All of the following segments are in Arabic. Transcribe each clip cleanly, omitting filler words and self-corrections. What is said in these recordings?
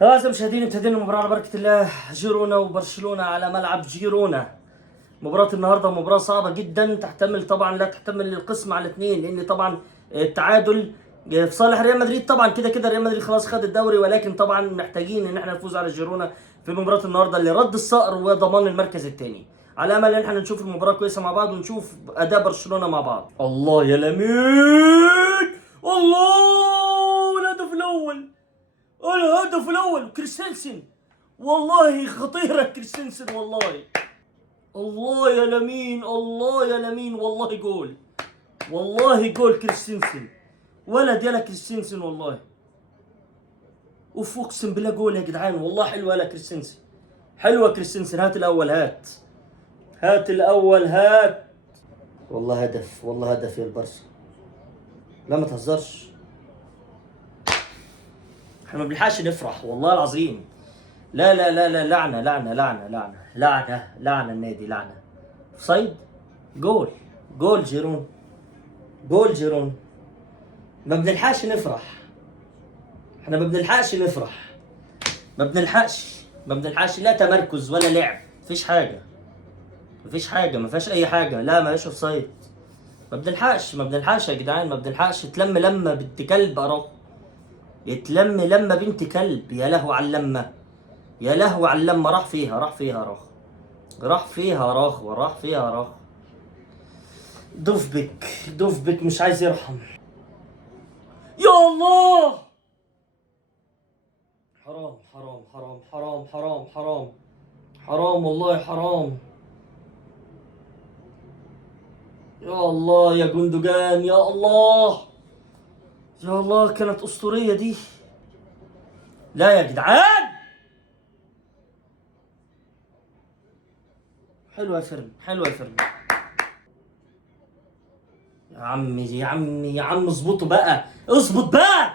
خلاص يا مشاهدين، ابتدينا المباراة على بركة الله. جيرونا وبرشلونة على ملعب جيرونا. مباراة النهاردة مباراة صعبة جدا، تحتمل طبعا لا تحتمل القسم على اثنين، لان طبعا التعادل في صالح ريال مدريد. طبعا كده ريال مدريد خلاص خد الدوري، ولكن طبعا محتاجين ان احنا نفوز على جيرونا في مباراة النهاردة لرد الصقر وضمان المركز الثاني، على امل ان احنا نشوف المباراة كويسة مع بعض ونشوف اداء برشلونة مع بعض. الله يا لمين، الله الهدف الاول، الهدف الاول كريستنسن، والله خطيرة كريستنسن والله. الله يا لمين، الله يا لمين، والله جول، والله جول كريستنسن، ولد يلا كريستنسن والله. اوف اقسم بالله جول يا جدعان، والله حلوه يلا كريستنسن، حلوه كريستنسن. هات الاول، هات الاول هات. والله هدف، والله هدف يا البرشا، لا ما تهزرش. احنا ما بنلحقش نفرح والله العظيم. لا لا لا لا، لعنة لعنة لعنة لعنة لعنة لعنة النادي، لعنة. اوفسايد، جول، جول جيرون، جول جيرون. ما بنلحقش نفرح، احنا ما بنلحقش نفرح، ما بنلحقش لا تمركز ولا لعب، مفيش حاجة، مفيش حاجة، ما فيهاش أي حاجة، لا ما فيش اوفسايد. ما بنلحقش يا جدعان، ما بنلحقش. اتلم لما بنت كلب أراخو، اتلم لما بنت كلب، يا لهو على اللمة، يا لهو على اللمة. راح فيها أراخو، راح فيها أراخو. دوفبك مش عايز يرحم. يا الله، حرام حرام حرام حرام حرام حرام حرام والله حرام. يا الله يا جندوجان، يا الله يا الله، كانت أسطورية دي. لا يا جدعان، حلوة يا فيرمين، حلوة يا فيرمين. يا عمي يا عمي يا عم، اظبطوا بقى، اظبط بقى.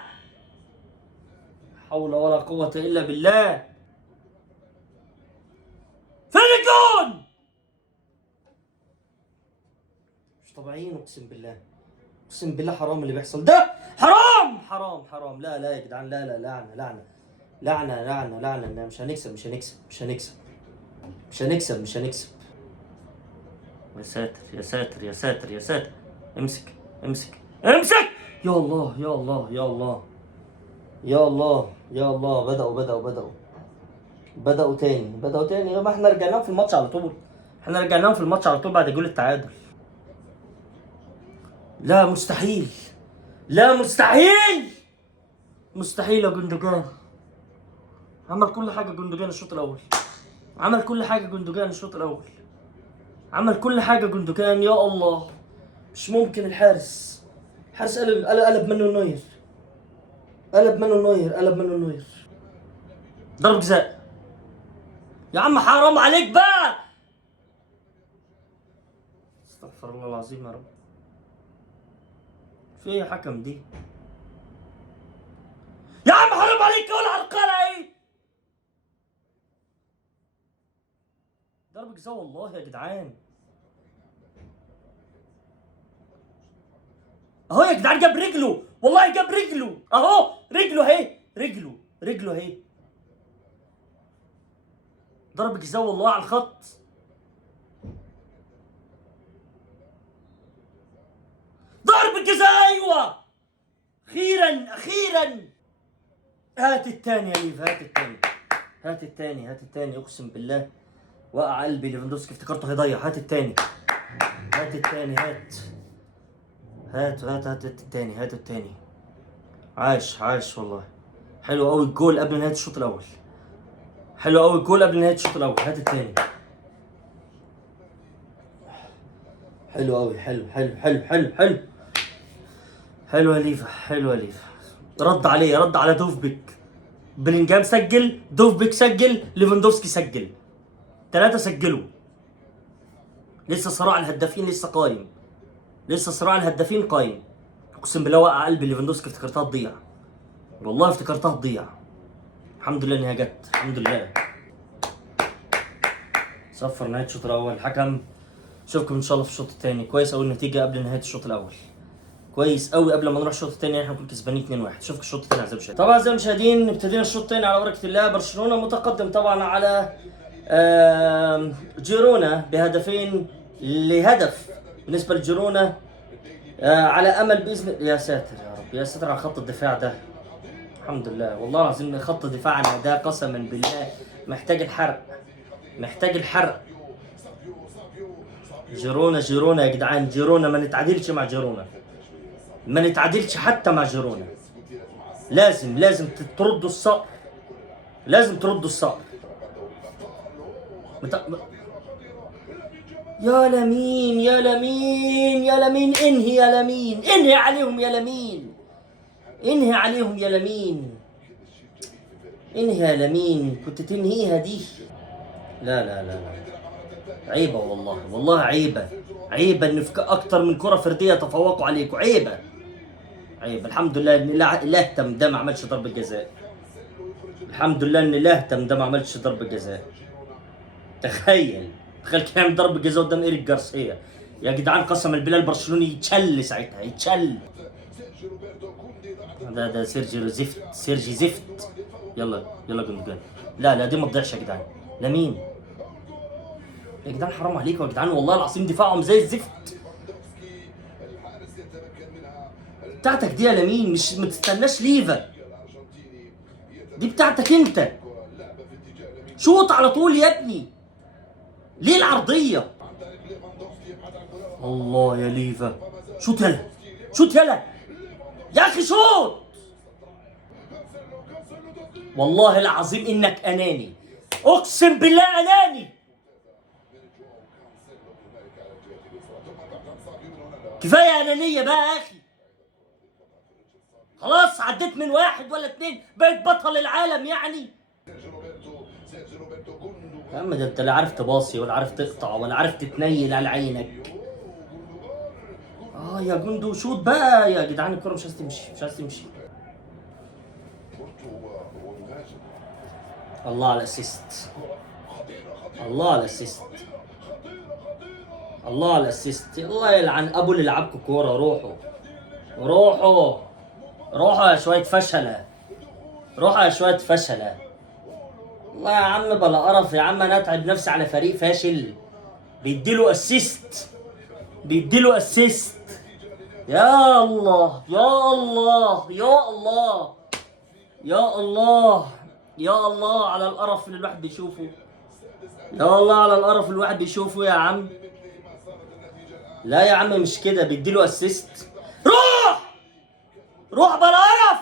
لا حول ولا قوة إلا بالله. فين الجون؟ مش طبيعيين، اقسم بالله، اقسم بالله حرام اللي بيحصل ده، حرام حرام حرام. لا لا يا جدعان، لا لا، لعنة لعنة لعنة لعنة لعنة. مش هنكسب مش هنكسب مش هنكسب مش هنكسب مش هنكسب. يا ساتر يا ساتر يا ساتر يا ساتر. امسك امسك امسك. يا الله يا الله يا الله يا الله يا الله. بدأوا تاني. ما احنا رجعناهم في الماتش على طول، احنا رجعناهم في الماتش على طول بعد جول التعادل. لا مستحيل، لا مستحيل، مستحيل يا جندوجان. عمل كل حاجة جندوجان الشوط الأول، عمل كل حاجة جندوجان الشوط الأول، عمل كل حاجة جندوجان. يا الله، مش ممكن. الحارس قلب منه النوير، قلب منه النوير. ضرب جزاء يا عم، حرام عليك بقى. استغفر الله العظيم يا رب، في ايه يا حكم دي يا عم؟ حرام عليك، ولا على القلعة ايه؟ ضرب جزاء والله يا جدعان. اهو يا جدعان، جاب رجله والله، جاب رجله اهو، رجله اهي، رجله اهي. ضرب جزاء والله على الخط. ضرب جزاء، ايوه، اخيرا. هات الثاني يا ليف، هات الثاني اقسم بالله وقع قلبي. ليفاندوفسكي افتكرته هيضيع. هات الثاني هات الثاني. عاش والله. حلو قوي الجول قبل نهاية الشوط الأول، هات الثاني. حلو قوي، حلو يا ليفا، رد على دوفبيك. بلينجهام سجل، دوفبيك سجل، ليفاندوفسكي سجل، 3 سجلوا. لسه صراع الهدافين قايم. اقسم بالله وقع قلبي ليفاندوفسكي، افتكرتها تضيع، والله افتكرتها تضيع. الحمد لله ان هي جت، الحمد لله. صفر نهاية الشوط الأول الحكم. اشوفكم ان شاء الله في الشوط الثاني. كويس أوي النتيجة قبل نهاية الشوط الأول، كويس قوي قبل ما نروح الشوط الثاني احنا كنا كسبانين 2-1. شوف الشوط الثاني اعزائي المشاهدين. طبعا اعزائي المشاهدين ابتدينا الشوط الثاني على بركه الله. برشلونه متقدم طبعا على جيرونا بهدفين لهدف بالنسبه لجيرونا، على امل باذن. يا ساتر يا رب، يا ساتر على خط الدفاع ده. الحمد لله والله العظيم خط دفاعنا ده قسما بالله محتاج الحرق، محتاج الحرق. جيرونا يا جدعان، جيرونا ما نتعادلش مع جيرونا، ما نتعادلش حتى مع جيرونا. لازم تردوا الصقر، لازم تردوا الصقر. يا لمين يا لمين يا لمين، انهي يا لمين، انهي عليهم يا لمين، انهي عليهم يا لمين، انهي يا لمين، كنت تنهيها دي. لا عيبة والله، والله عيبة، عيبة ان في اكتر من كرة فردية تفوقوا عليكم. عيبة، عيب. الحمد لله ان لاهتم ده ما عملش ضربة جزاء، الحمد لله ان لاهتم ده ما عملش ضربة جزاء. تخيل كان يعمل ضربة جزاء قدام ايريك جارسيا يا جدعان، قسما بالله البرشلوني يتشل ساعتها، يتشل. ده سيرجي زفت. يلا جندوجان. لا دي ما تضيعش يا جدعان. لمين يا جدعان، حرام عليكم يا جدعان والله العظيم دفاعهم زي الزفت. بتاعتك دي يا لمين، مش ما تستناش ليفا، دي بتاعتك انت. شوط على طول يا ابني، ليه العرضية؟ الله يا ليفا، شوط يلا، شوط يلا يا اخي، شوط. والله العظيم انك اناني، اقسم بالله اناني. كفايه انانيه بقى يا اخي، خلاص عديت من 1 ولا 2 بقيت بطل العالم يعني. يا عم ده انت لا عارف تباصي ولا عارف تقطع ولا عارف تتنيل على عينك. يا جندو شوط بقى يا جدعان، الكرة مش عايز تمشي، مش عايز تمشي. الله على الاسيست، الله على الاسيست، الله على الاسيست. الله يلعن ابو اللي لعبكوا كوره. روحوا يا شويه فشله، روحوا يا شويه فشله. والله يا عم بلا قرف يا عم، انا اتعب نفسي على فريق فاشل بيديله اسيست، بيديله اسيست. يا الله يا الله يا الله يا الله يا الله على القرف اللي الواحد بيشوفه، يا الله على القرف اللي الواحد بيشوفه يا عم. لا يا عم مش كده، بيديله اسيست. روح بلا قرف،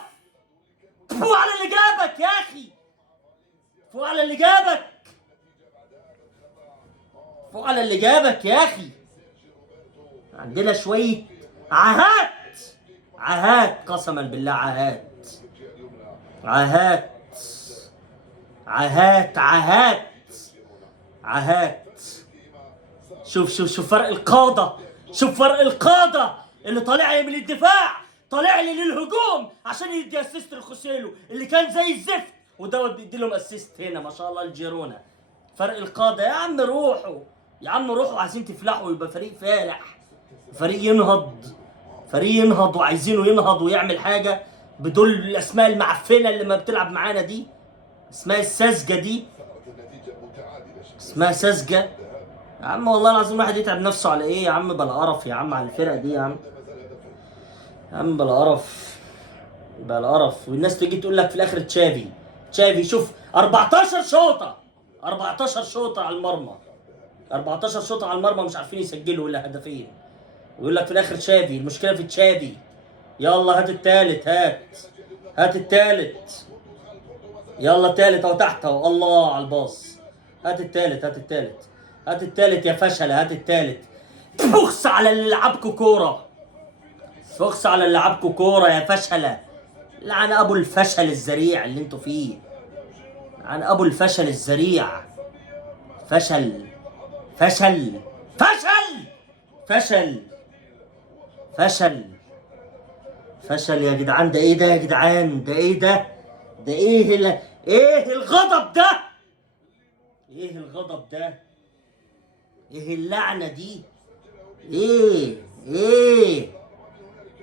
فوق على اللي جابك يا اخي، فوق على اللي جابك، فوق على اللي جابك يا اخي. عندنا شوية عاهات، عاهات قسما بالله، عاهات عاهات عاهات عاهات عاهات. شوف فرق القادة، شوف فرق القادة اللي طالع من الدفاع طالع لي للهجوم عشان يدي اسيست لخوسيلو اللي كان زي الزفت، ودوت بيدي لهم اسيست هنا ما شاء الله الجيرونا. فرق القادة يا عم، روحوا يا عم روحوا، عايزين تفلحوا يبقى فريق فالح، فريق ينهض، فريق ينهض وعايزينه ينهض ويعمل حاجة بدول الاسماء المعفنة اللي ما بتلعب معانا دي، اسماء الساذجة دي، اسمها ساذجة. يا عم والله العظيم الواحد يتعب نفسه على ايه يا عم، بلا قرف يا عم على الفرقة دي يا عم، يا عم بلا قرف، بلا قرف. والناس تيجي تقول لك في الاخر تشافي شوف 14 شوطة، 14 شوطة على المرمى، 14 شوطة على المرمى مش عارفين يسجلوا الا هدفين، ويقول لك في الاخر تشافي. المشكلة في تشافي. يلا هات التالت، هات التالت، يلا التالت اهو تحت اهو، الله على الباص. هات التالت، هات التالت يا فشلة، هات التالت. فخس على اللي لعبكوا كورة، فخس على اللي لعبكوا كورة يا فشلة. لعن ابو الفشل الذريع اللي انتوا فيه، لعن ابو الفشل الذريع. فشل فشل فشل فشل فشل فشل يا جدعان. ده ايه ده يا جدعان، ده ايه ده، ده ايه الغضب ده، ايه الغضب ده، ايه اللعنة دي، ايه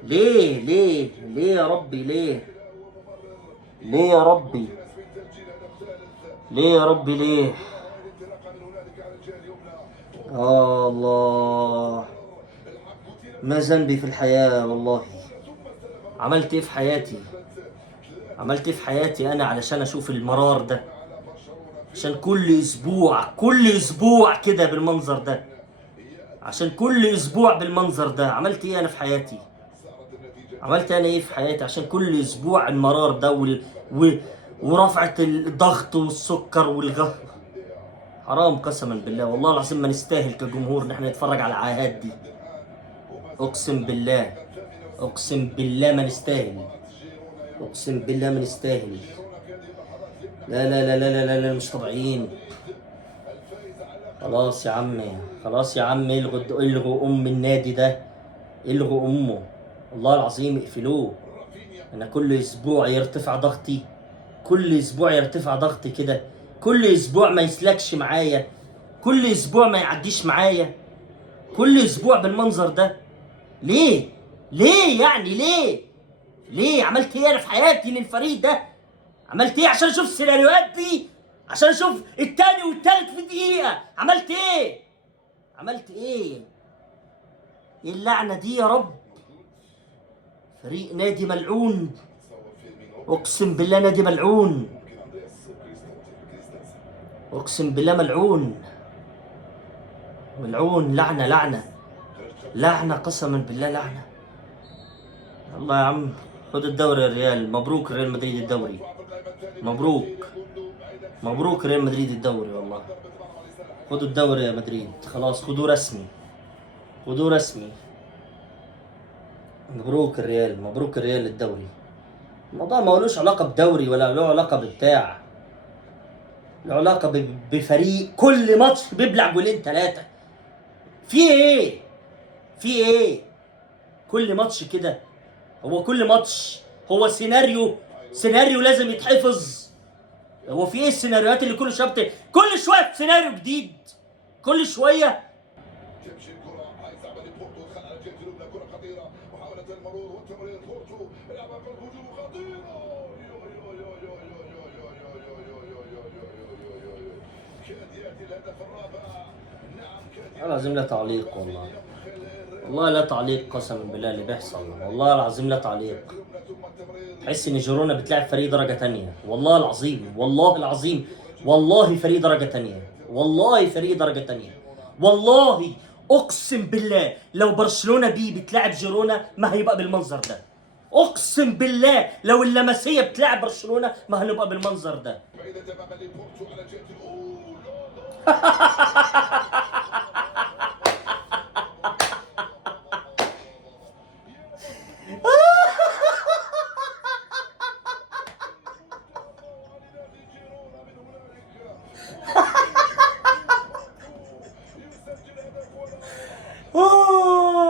ليه يا ربي ليه يا ربي ليه يا ربي ليه؟ الله، ما ذنبي في الحياة والله. عملت ايه في حياتي؟ عملت ايه في حياتي انا علشان اشوف المرار ده؟ عشان كل اسبوع كده بالمنظر ده، عشان كل اسبوع بالمنظر ده. عملت ايه انا في حياتي؟ عملت انا ايه في حياتي عشان كل اسبوع المرار ده و... ورفعة الضغط والسكر حرام قسما بالله والله العظيم ما نستاهل كجمهور ان احنا نتفرج على العاهات دي. اقسم بالله، اقسم بالله ما نستاهل، اقسم بالله ما نستاهل. لا لا لا لا لا لا، مش طبيعيين. خلاص يا عمي، خلاص يا عم، الغوا ام النادي ده، الغوا امه، والله العظيم اقفلوه. انا كل اسبوع يرتفع ضغطي، كل اسبوع يرتفع ضغطي كده، كل اسبوع ما يسلكش معايا، كل اسبوع ما يعديش معايا، كل اسبوع بالمنظر ده. ليه؟ ليه يعني ليه عملت ايه انا في حياتي للفريق ده؟ عملت ايه عشان اشوف السيناريوهات دي؟ عشان اشوف التاني والتالت في دقيقة؟ عملت ايه؟ عملت ايه؟ ايه اللعنة دي يا رب؟ فريق نادي ملعون، اقسم بالله نادي ملعون، اقسم بالله ملعون، ملعون، لعنة قسما بالله لعنة. الله يا عم، خد الدوري يا ريال، مبروك ريال مدريد الدوري، مبروك، مبروك ريال مدريد الدوري والله. خدوا الدوري يا مدريد، خلاص خدوه رسمي، خدوه رسمي. مبروك الريال، مبروك الريال الدوري. الموضوع ما لوش علاقة بدوري ولا له علاقة ببتاع، له علاقة بفريق كل ماتش بيبلع جولين ثلاثة. في ايه؟ في ايه؟ كل ماتش كده، هو كل ماتش هو سيناريو لازم يتحفظ. هو في ايه السيناريوهات اللي كل شويه كل شويه سيناريو جديد، كل شويه. تمشي الكرة، عايز عمل بورتو، دخل على الجهة اليمنى، كرة خطيرة، محاولة المرور والتمرير، بورتو يلعبها في الهجوم، خطيرة. كاد يأتي الهدف الرابع. نعم كاد. العظيم لا تعليق والله، والله لا تعليق قسما بالله اللي بيحصل، والله العظيم لا تعليق. تحس ان جيرونا بتلعب فريق درجة تانية، والله العظيم، والله العظيم، والله فريق درجة تانية، والله فريق درجة تانية، والله اقسم بالله لو برشلونة بي بتلعب جيرونا ما هيبقى بالمنظر ده. اقسم بالله لو اللمسية بتلعب برشلونة ما هنبقى بالمنظر ده.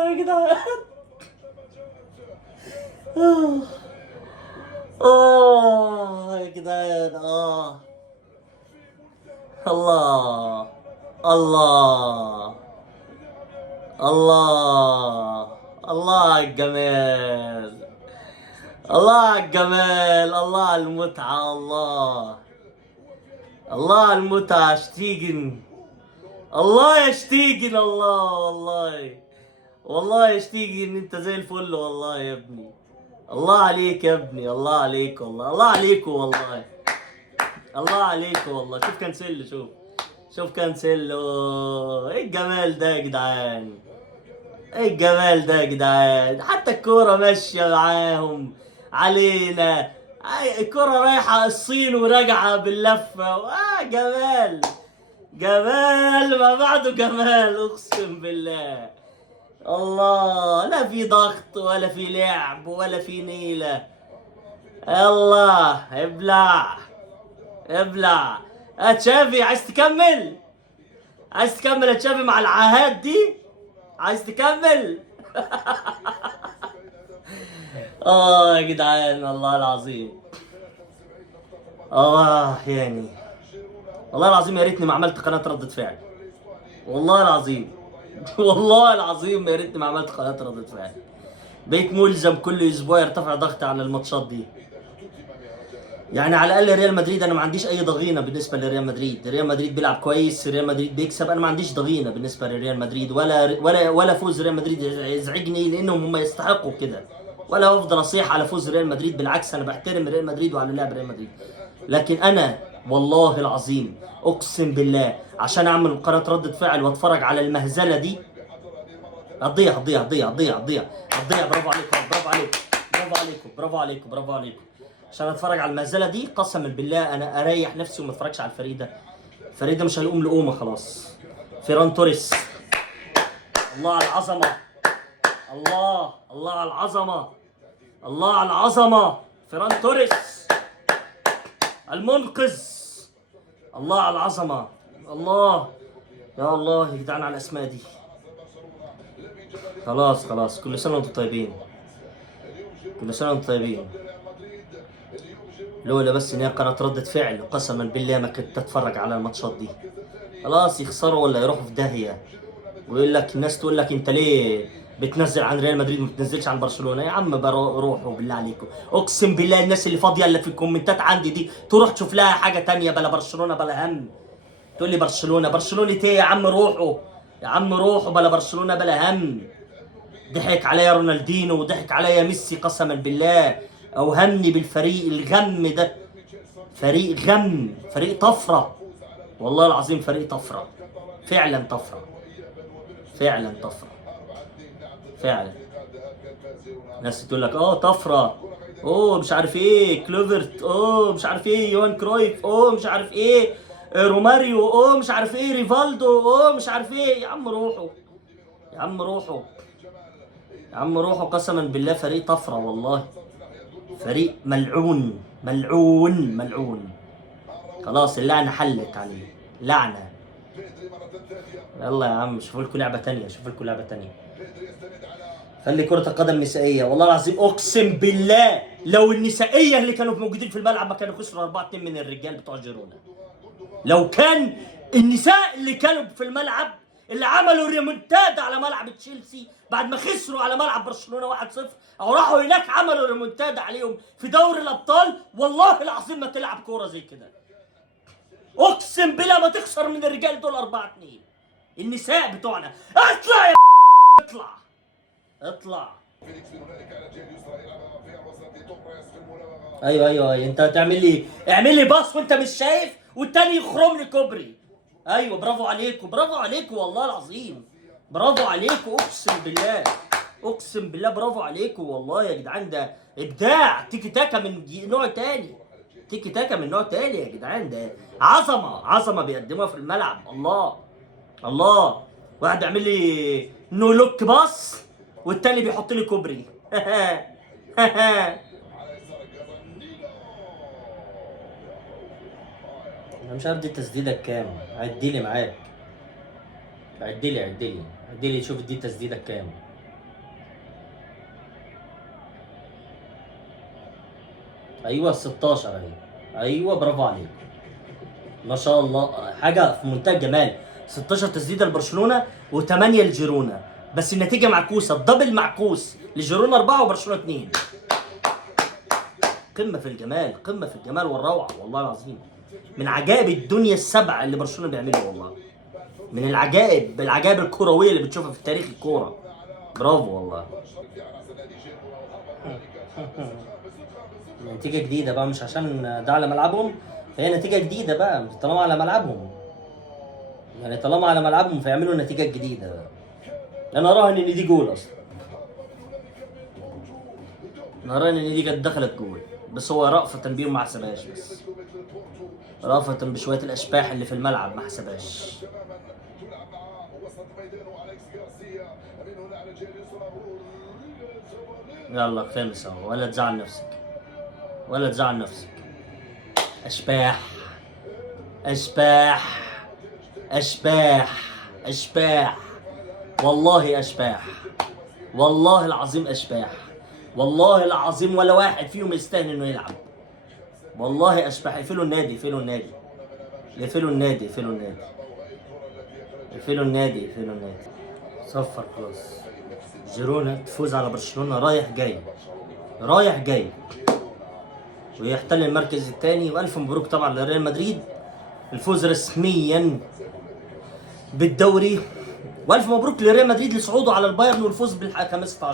يا جدعان، يا جدعان، الله، الله، الله، الله على الجمال، الله على الجمال، الله على المتعة، الله على المتعة. شتيجن، الله يا شتيجن، الله، والله يا شتيجن انت زي الفل والله يا ابني، الله عليك يا ابني، الله عليك والله، الله عليكم والله، الله عليكم والله. شوف كانسيلو، شوف كانسيلو، ايه الجمال ده يا جدعان، ايه الجمال ده يا جدعان. حتى الكورة ماشية معاهم علينا، الكورة رايحة الصين وراجعة باللفة، جمال، جمال ما بعده جمال، اقسم بالله. الله، لا في ضغط ولا في لعب ولا في نيلة. الله، ابلع، ابلع. تشافي عايز تكمل؟ عايز تكمل يا تشافي مع العاهات دي؟ عايز تكمل؟ يا جدعان والله العظيم، يعني والله العظيم يا ريتني ما عملت قناة ردة فعل، والله العظيم، والله العظيم يا ريتني ما عملت قناة ردة فعل. بقيت ملزم كل اسبوع يرتفع ضغطي على الماتشات دي. يعني على الاقل ريال مدريد انا ما عنديش اي ضغينه بالنسبه لريال مدريد، ريال مدريد بيلعب كويس، ريال مدريد بيكسب، انا ما عنديش ضغينه بالنسبه لريال مدريد، ولا فوز ريال مدريد يزعجني لانهم هم يستحقوا كده، ولا افضل اصيح على فوز ريال مدريد، بالعكس انا بحترم ريال مدريد وعلى لعب ريال مدريد. لكن انا والله العظيم اقسم بالله عشان اعمل قناه ردة فعل واتفرج على المهزله دي هتضيع هتضيع هتضيع هتضيع هتضيع هتضيع. برافو عليكم برافو عليكم برافو عليكم برافو عليكم برافو عليكم. عشان اتفرج على المهزله دي قسما بالله انا اريح نفسي وما اتفرجش على الفريق ده. الفريق ده مش هيقوم لقومه خلاص. فيران توريس، الله على العظمه، الله على العظمه، الله على العظمه. فيران توريس المنقذ، الله على العظمه. الله يا الله يا جدعان على الاسماء دي. خلاص خلاص، كل سنه وانتم طيبين، كل سنه وانتم طيبين. لولا بس ان هي قناه ردة فعل قسما بالله ما كنت اتفرج على الماتشات دي. خلاص يخسروا ولا يروحوا في داهيه، ويقول لك الناس تقول لك انت ليه بتنزل عن ريال مدريد ما بتنزلش عن برشلونه؟ يا عم روحوا بالله عليكم، اقسم بالله الناس اللي فاضيه اللي في الكومنتات عندي دي تروح تشوف لها حاجه تانية بلا برشلونه بلا هم. تقول لي برشلونه برشلونه ايه يا عم؟ روحوا يا عم روحوا بلا برشلونه بلا هم. ضحك عليا رونالدينو وضحك عليا ميسي قسما بالله، اوهمني بالفريق الغم ده. فريق غم، فريق طفره، والله العظيم فريق طفره، فعلا طفره، فعلا طفره، فعلا. ناس تقول لك طفره، مش عارف ايه كلوفرت، مش عارف ايه يوان كرويف، مش عارف ايه روماريو، مش عارف ايه ريفالدو، مش عارف ايه. يا عم روحوا يا عم روحوا يا عم روحوا، قسما بالله فريق طفره والله، فريق ملعون ملعون ملعون. خلاص اللعنه حلت عليه، لعنه. يلا يا عم شوفوا لكم لعبه ثانيه، شوفوا لكم لعبه ثانيه. خلي كرة القدم نسائية، والله العظيم اقسم بالله لو النسائية اللي كانوا موجودين في الملعب ما كانوا خسروا 4-2 من الرجال بتوع جيرونا. لو كان النساء اللي كانوا في الملعب اللي عملوا ريمونتادا على ملعب تشيلسي بعد ما خسروا على ملعب برشلونة 1-0، او راحوا هناك عملوا ريمونتادا عليهم في دوري الابطال، والله العظيم ما تلعب كورة زي كده. اقسم بالله ما تخسر من الرجال دول 4-2. النساء بتوعنا اطلع يا اطلع اطلع. ايوه انت اعمل لي باص وانت مش شايف والتاني يخرم لي كوبري. ايوه برافو عليكم برافو عليكم والله العظيم، برافو عليكم اقسم بالله، اقسم بالله برافو عليكم والله يا جدعان. ده ابداع، تيكي تاكا من نوع تاني، تيكي تاكا من نوع تاني يا جدعان. ده عظمه عظمه بيقدموها في الملعب. الله الله. واحد يعمل لي نو لوك باص والتاني بيحط لي كوبري. انا مش عارف دي تسديدة كام، عدي لي معاك، عدي لي شوف دي تسديدة كام. ايوه 16 اهي، ايوه برافو عليك ما شاء الله، حاجة في منتهى الجمال. 16 تسديدة لبرشلونة و8 لجيرونا، بس النتيجة معكوسة، الدبل معكوس، لجيرونا 4 وبرشلونة 2. قمة في الجمال، قمة في الجمال والروعة والله العظيم. من عجائب الدنيا السبع اللي برشلونة بيعملها والله، من العجائب الكروية اللي بتشوفها في تاريخ الكورة. برافو والله. نتيجة جديدة بقى، مش عشان ده على ملعبهم فهي نتيجة جديدة بقى، طالما على ملعبهم، يعني طالما على ملعبهم فيعملوا نتيجة جديدة بقى. انا راهن ان دي جول اصلا، انا راهن ان دي كانت دخلت جول، بس هو رأفة بيهم ما حسبهاش، بس رأفة بشوية الاشباح اللي في الملعب ما حسبهاش. يلا خلص اهو، ولا تزعل نفسك ولا تزعل نفسك. اشباح اشباح اشباح اشباح، والله اشباح، والله العظيم اشباح، والله العظيم ولا واحد فيهم يستاهل انه يلعب، والله اشباح. اقفلوا النادي، اقفلوا النادي، اقفلوا النادي، اقفلوا النادي، اقفلوا النادي، اقفلوا النادي. صفر خلاص. جيرونا تفوز على برشلونة رايح جاي رايح جاي ويحتل المركز الثاني. والف مبروك طبعا لريال مدريد الفوز رسميا بالدوري. والف مبروك لريال مدريد لصعوده على البايرن والفوز بال15،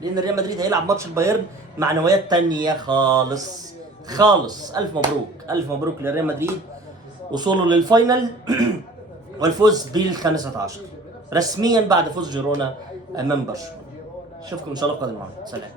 لان ريال مدريد هيلعب ماتش البايرن معنويات تانية خالص خالص. الف مبروك الف مبروك لريال مدريد وصوله للفاينل والفوز بال15 رسميا بعد فوز جيرونا امام برشلونة. اشوفكم ان شاء الله في قادم معنا. سلام.